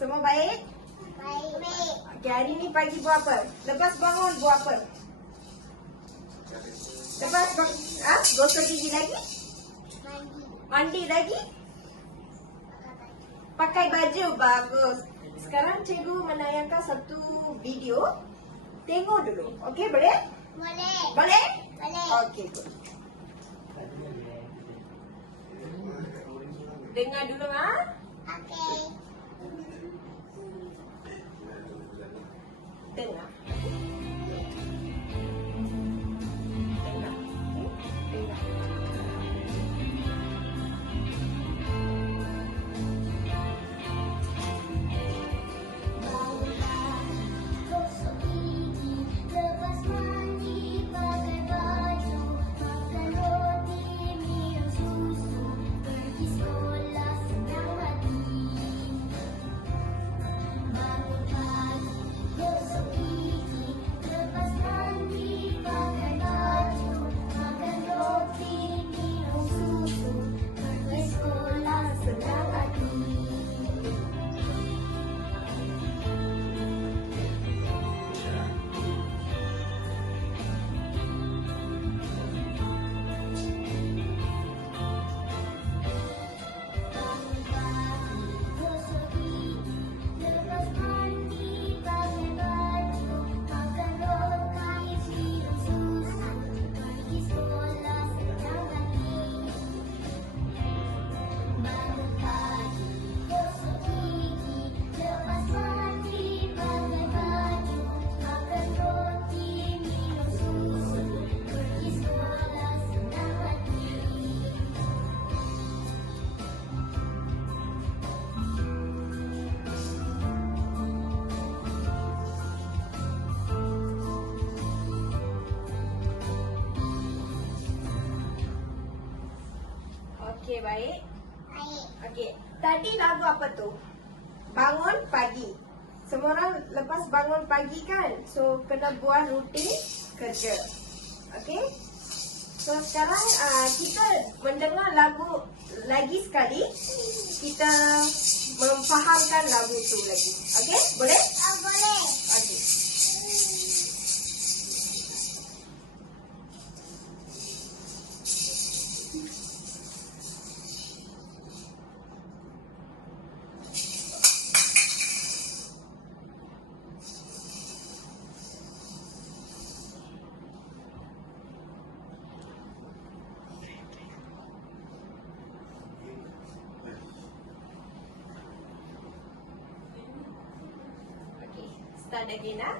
Semua baik? Baik. Okey, hari ni pagi buat apa? Lepas bangun buat apa? Lepas gosok gigi lagi? Mandi. Mandi lagi? Pakai baju. Bagus. Sekarang cikgu menayangkan satu video. Tengok dulu. Okey, boleh? Boleh. Boleh? Boleh. Okey, good. Dengar dulu Okey. Dengar. Dengar. Okey, dengar. Gosok gigi, lepas mandi, pakai baju, makan roti, minum susu, pergi sekolah senang hati. Bangun pagi, gosok gigi, lepas mandi, pakai baju, makan roti, minum susu, pergi sekolah senang hati. Bangun pagi, gosok gigi, lepas mandi, pakai baju, makan roti, minum susu, pergi sekolah senang hati. Bangun pagi, gosok gigi, lepas mandi, pakai baju, makan roti, minum susu, pergi sekolah senang hati. Okey, baik. Baik. Okey, tadi lagu apa tu? Bangun pagi. Semua orang lepas bangun pagi kan? So, kena buat rutin kerja. Okey? So, sekarang kita mendengar lagu lagi sekali. Kita memfahamkan lagu tu lagi. Okey? Boleh? Boleh. Okey. Okey, start again Ya.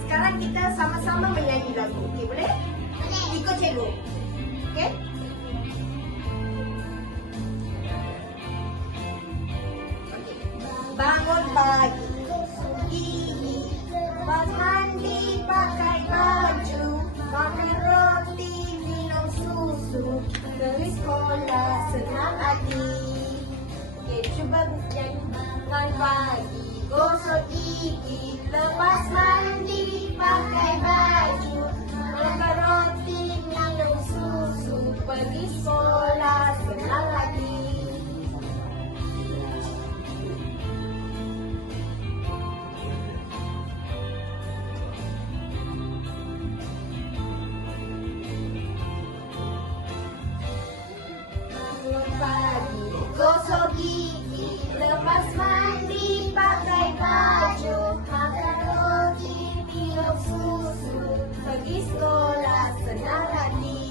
Sekarang kita sama-sama menyanyi lagu. Okey, boleh? Boleh. Ikut cikgu. Okey? Okey. Bangun pagi, Gosok gigi, lepas mandi, pakai baju, makan roti, minum susu, pergi sekolah senang hati. Okey, cuba nyanyi. Bangun pagi, gosok gigi, lepas mandi, pakai baju, makan roti, minum susu, pergi sekolah senang hati. Bangun pagi, gosok gigi, lepas mandi, pakai baju, makan roti, minum susu, pergi sekolah senang hati.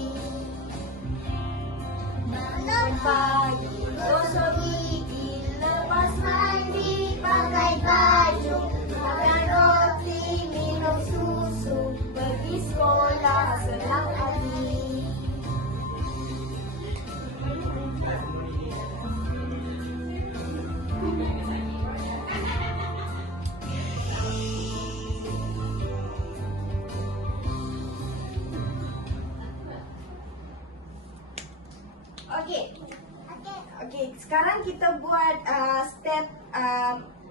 Bangun pagi, gosok gigi, lepas mandi, pakai baju, makan roti, minum susu, pergi sekolah senang hati. Okey. Okey. Okey, sekarang kita buat step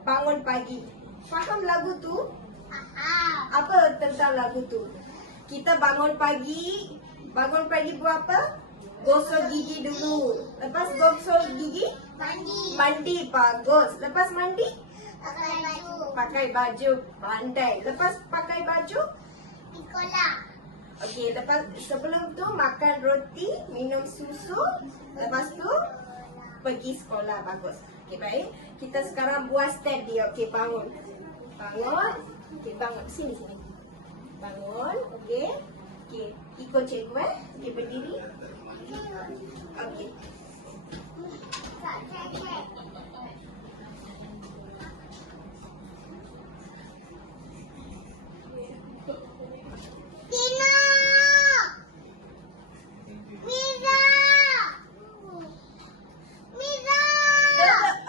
bangun pagi. Faham lagu tu? Faham. Apa tentang lagu tu? Kita bangun pagi buat apa? Gosok gigi dulu. Lepas gosok gigi, Mandi. mandi. Bagus. Lepas mandi, Pakai baju. pakai baju. Pandai. Lepas pakai baju, Di sekolah. okey. Lepas sebelum tu makan roti, minum susu. Lepas tu pergi sekolah. Bagus. Okey, baik. Kita sekarang buat step dia. Okey, bangun. Bangun. Okey, bangun. Sini, sini. Bangun. Okey. Okey, ikut cikgu Okey, berdiri. Okey. Tak cek. Tina. Miza. Miza.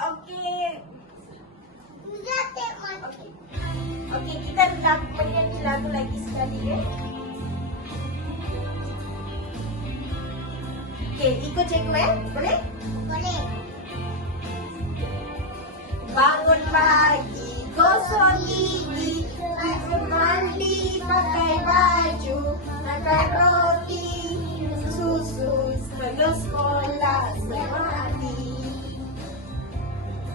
Okey. Miza tengok. Okey. Okey, kita menyanyi lagu lagi sekali ya. Okey, ikut cikgu boleh? Boleh. Bangun pagi, gosok gigi, pergi mandi, pakai baju, makan roti, susu, sebelum sekolah, semadi.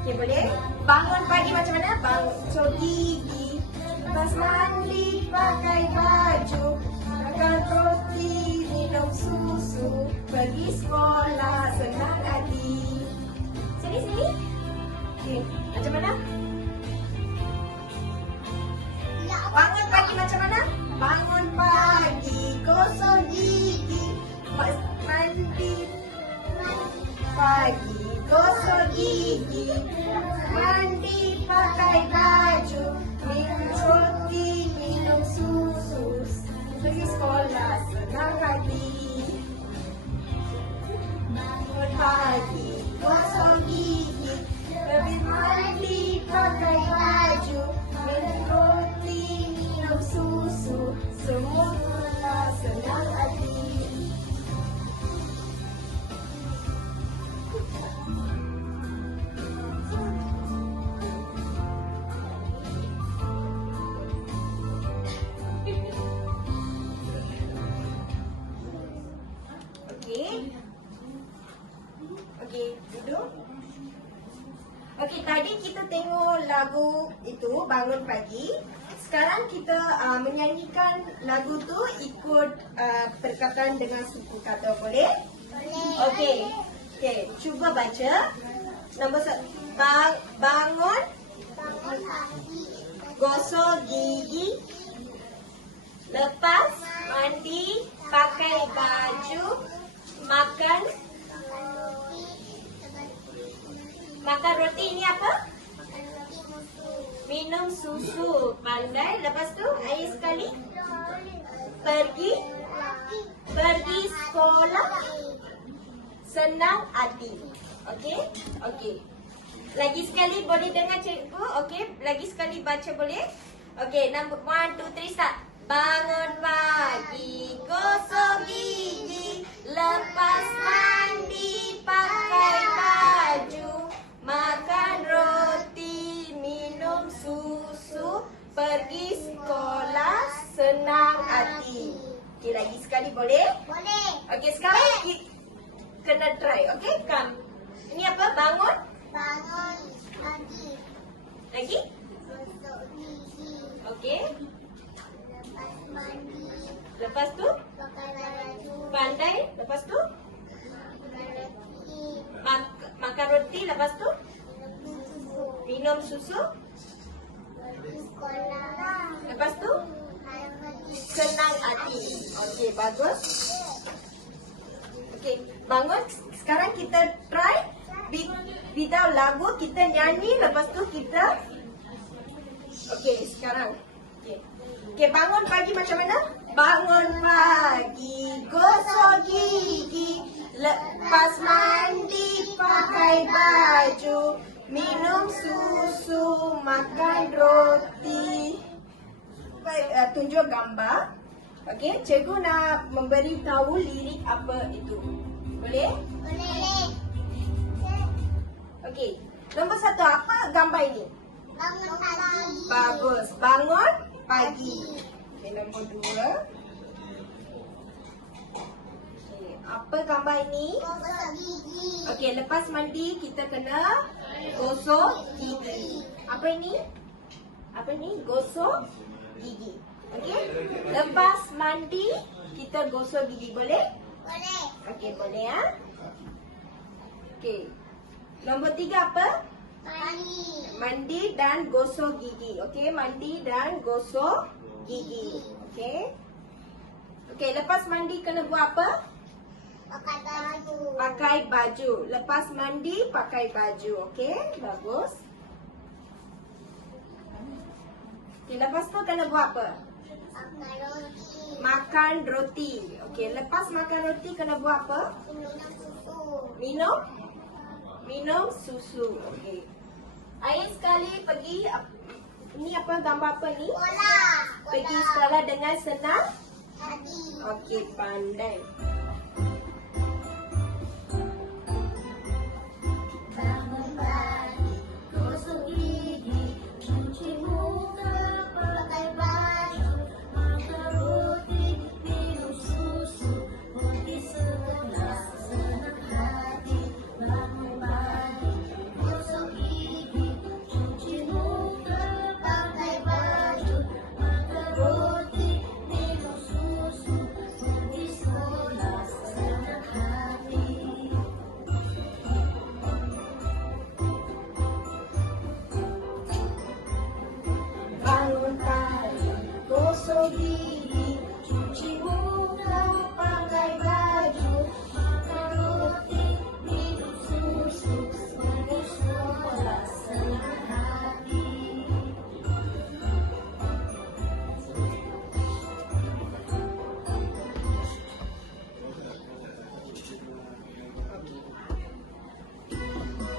Okey, boleh? Bangun pagi macam mana? Bangun gosok gigi, lepas mandi, pakai baju, makan roti, minum susu, pergi sekolah, senang hati. Sini, sini. Okey, macam mana? Bangun pagi macam mana? Bangun pagi, gosok gigi, mandi pagi, gosok gigi, mandi pakai baju, minum roti, minum susu, pergi sekolah senang hati. Bangun pagi, gosok gigi, pergi mandi pakai baju, minum roti, minum susu, semua senang hati. Okey. Okey, duduk. Okey, tadi kita tengok lagu itu Bangun Pagi. Sekarang kita menyanyikan lagu tu ikut perkataan dengan suku kata, boleh? Boleh. Okey. Okey, cuba baca. Nombor satu. Bangun, Bangun pagi. gosok gigi, lepas mandi, pakai baju, makan roti ini apa? Minum susu. Pandai. Lepas tu air sekali. Pergi sekolah senang hati. Okey? Okey. Lagi sekali boleh dengar cikgu? Okey, lagi sekali baca boleh? Okey, number 1, 2, 3 start. Bangun pagi, gosok gigi, lepas mandi, pakai baju, makan roti, minum susu, pergi sekolah senang hati. Okey, lagi sekali boleh? Boleh. Okey, sekarang kena try. Okey, come. Ini apa? Bangun. Bangun pagi. Lagi? Gosok gigi. Okey. Lepas mandi. Lepas tu, Pakai baju. pandai. Lepas tu, Roti. makan roti. Lepas tu, Susu. minum susu. Pergi sekolah. Lepas tu, senang hati. Okey, bagus. Okey, bangun. Sekarang kita try. Bidau lagu, kita nyanyi. Lepas tu kita... Okey, sekarang. Okey, bangun pagi macam mana? Bangun pagi, gosok gigi, lepas mandi, pakai baju, minum susu, makan roti. Baik, tunjuk gambar. Okey, cikgu nak memberi tahu lirik apa itu. Boleh? Boleh. Okey. Nombor 1, apa gambar ini? Bangun pagi. Bagus. Bangun pagi. Okey, nombor 2. Okey, Apa gambar ini? Gosok gigi. Okey, lepas mandi kita kena gosok gigi. Apa ini? Apa ini? Gosok gigi. Okey. Lepas mandi kita gosok gigi, boleh? Boleh. Okey, boleh ya. Okey. Nombor 3 apa? Mandi. Mandi dan gosok gigi. Okey, mandi dan gosok gigi. Okey. Okey, lepas mandi kena buat apa? Pakai baju. Pakai baju. Lepas mandi pakai baju. Okey, bagus. Okey, lepas tu kena buat apa? Pakai roti. Makan roti. Okey, lepas makan roti kena buat apa? Minum susu. Minum susu. Okey. Air sekali pergi, ni apa, gambar apa ni? Bola. Pergi sekolah dengan senang. Hati. Okey, pandai. Bangun pagi. Gosok gigi. Cuci muka. Pakai baju. Makan roti. Minum susu. Pergi sekolah. Senang hati. Bangun pagi. Gosok gigi. Cuci muka. Pakai baju. Makan roti. Minum susu. Pergi sekolah. Senang hati. Bangun pagi, gosok gigi, cuci muka, pakai baju, makan roti, minum susu, pergi sekolah senang hati.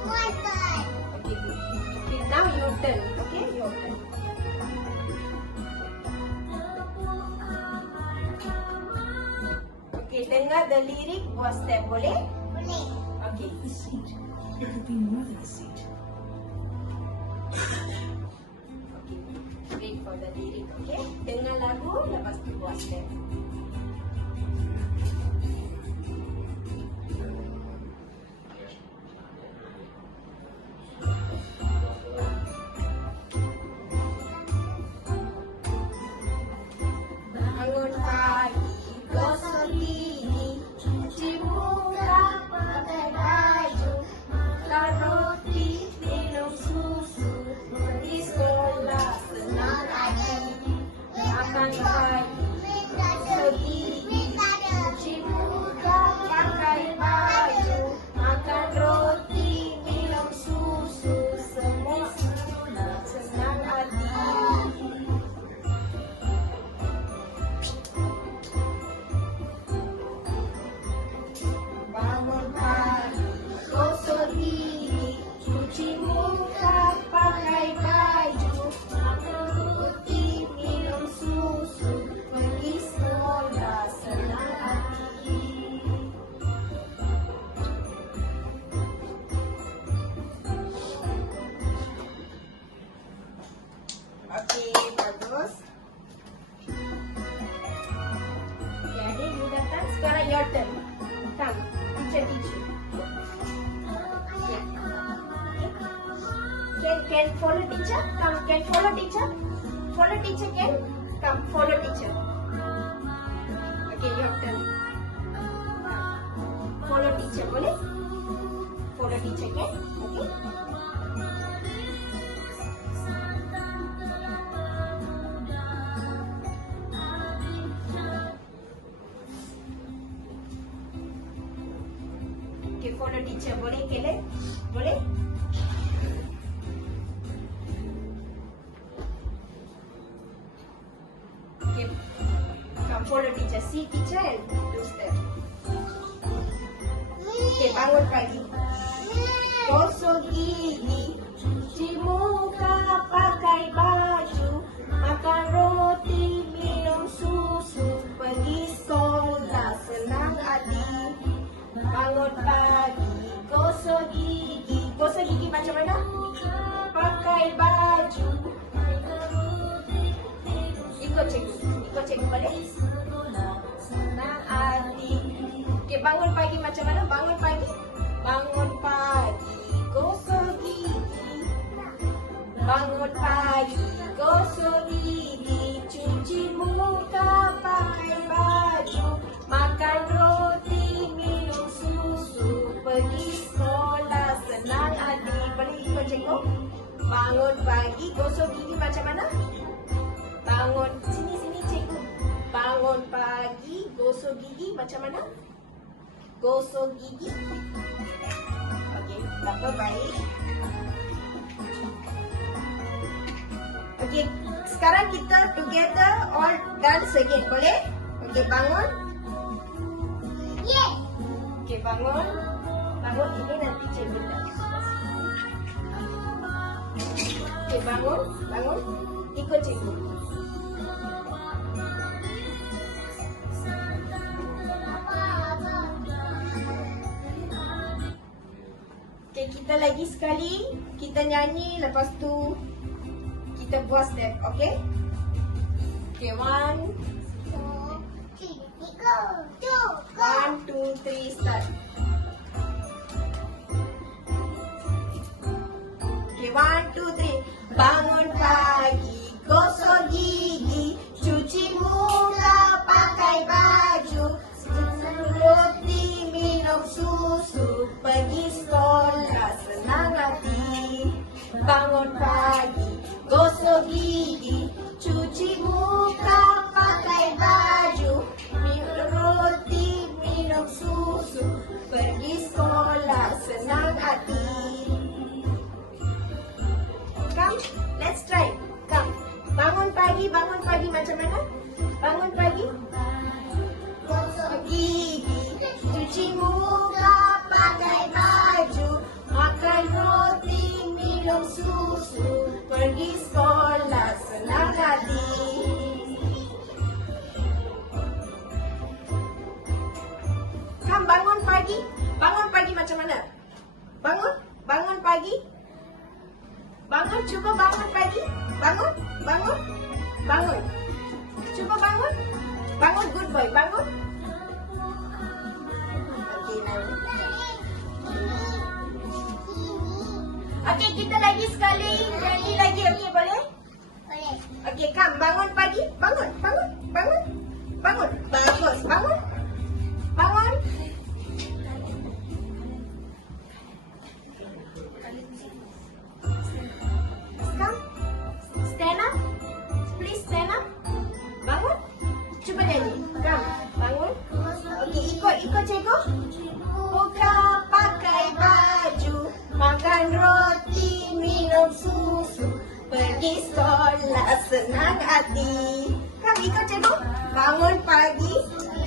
Water. Okay, good. Now your turn. Okay, your turn. Okay, dengar the lyric, buat step, boleh? Boleh. Okay. The seat. It could be more than a seat. Okay, wait for the lyric, okay? Dengar lagu, lepas tu buat step. Bangun pagi, gosok gigi, cuci muka, pakai baju, makan roti, minum susu, pergi sekolah senang hati. Makan pagi, gosok gigi, cuci muka, pakai baju, makan roti, minum susu, semua sekolah senang hati. Bangun pagi, gosok gigi, cuci muka, pakai baju, makan roti, minum susu, pergi sekolah senang hati. Okey, bagus. Okay, adik you datang. Sekarang your turn. Come, teacher. Yeah. Can follow teacher? Come, can follow teacher? Follow teacher can? Come, follow teacher. Okay, your turn. Follow teacher, boleh? Follow teacher can? Okay. Okay, follow teacher, boleh Kele? Boleh? Okay, come follow teacher. See teacher and do step. Okay, bangun pagi. Gosok gigi, cuci muka, pakai baju, makan roti, minum susu, pergi sekolah senang hati. Bangun pagi, gosok gigi. Gosok gigi macam mana? Pakai baju. Ikut cikgu balik. Senang hati. Okay, Okay, bangun pagi macam mana? Bangun pagi. Bangun pagi, gosok gigi. Bangun pagi, gosok gigi. Cuci muka, pakai baju. Makan roti, minum susu. Pergi sekolah, senang hati. Boleh ikut cikgu? Bangun pagi, gosok gigi macam mana? Bangun, sini cikgu. Bangun pagi, gosok gigi macam mana? Gosok gigi. Okey, tak apa, baik. Okey, sekarang kita together all dance again, boleh? Okey, bangun. Yes. Okey, bangun. Bangun, ini nanti cikgu dah. Okey, bangun. Bangun. Ikut cikgu. Okay, kita lagi sekali. Kita nyanyi, lepas tu kita buat step, okay? Okay, 1, 2, 3, start. Okay, 1, 2, 3. Bangun pagi, gosok gigi, cuci muka, pakai baju, roti, minum susu, pergi sekolah, senang hati. Bangun pagi, gosok gigi, cuci muka, pakai baju, minum roti, minum susu, pergi sekolah, senang hati. Come, let's try. Come. Bangun pagi macam mana? Bangun pagi. Gosok gigi, cuci muka, pakai baju, makan roti, minum susu, pergi sekolah, senang hati. Come, bangun pagi. Bangun pagi macam mana? Bangun pagi. Bangun, cuba bangun pagi. Bangun. Cuba bangun. Bangun, good boy. Bangun. Okay, now. Okay, kita lagi sekali. Nyanyi lagi, okay, boleh? Boleh. Okay, come. Bangun pagi. Bangun. Bagus. Bangun. Come. Stand up. Please stand up. Bangun. Cuba nyanyi. Come. Bangun. Okay, ikut cikgu. Buka, pakai baju, makan roti, minum susu, pergi sekolah, senang hati. Come, ikut cikgu. Bangun pagi,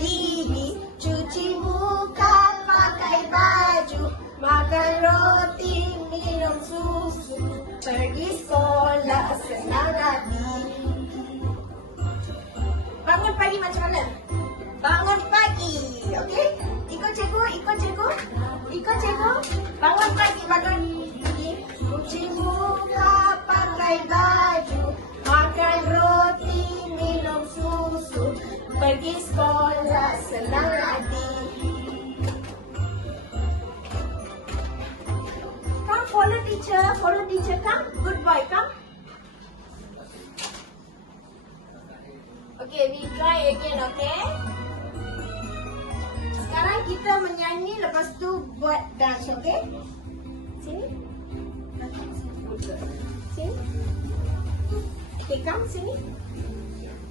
gigi, cuci muka, pakai baju, makan roti, minum susu, pergi sekolah, senang hati. Bangun pagi macam mana? Bangun pagi, okey? Ikut cikgu. Bangun pagi. Cuci muka, pakai baju, makan roti, minum susu, pergi sekolah, senang hati. Come, follow teacher. Come, good boy, come. Okay, we try again, okay? Sekarang kita menyanyi, lepas tu buat dance, okay? Sini. Sini. Okay, come sini.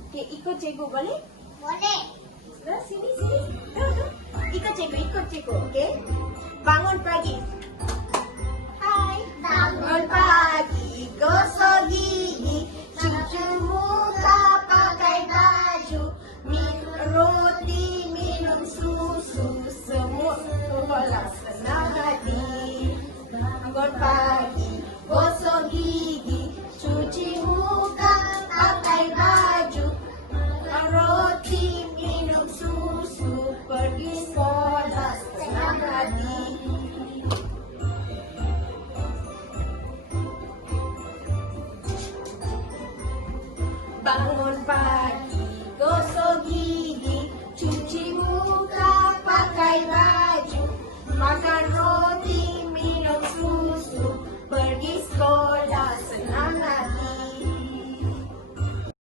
Okay, ikut cikgu, boleh? Boleh. Sini. Go. Ikut cikgu, okay? Bangun pagi. Hai. Bangun Bangun pagi, gosok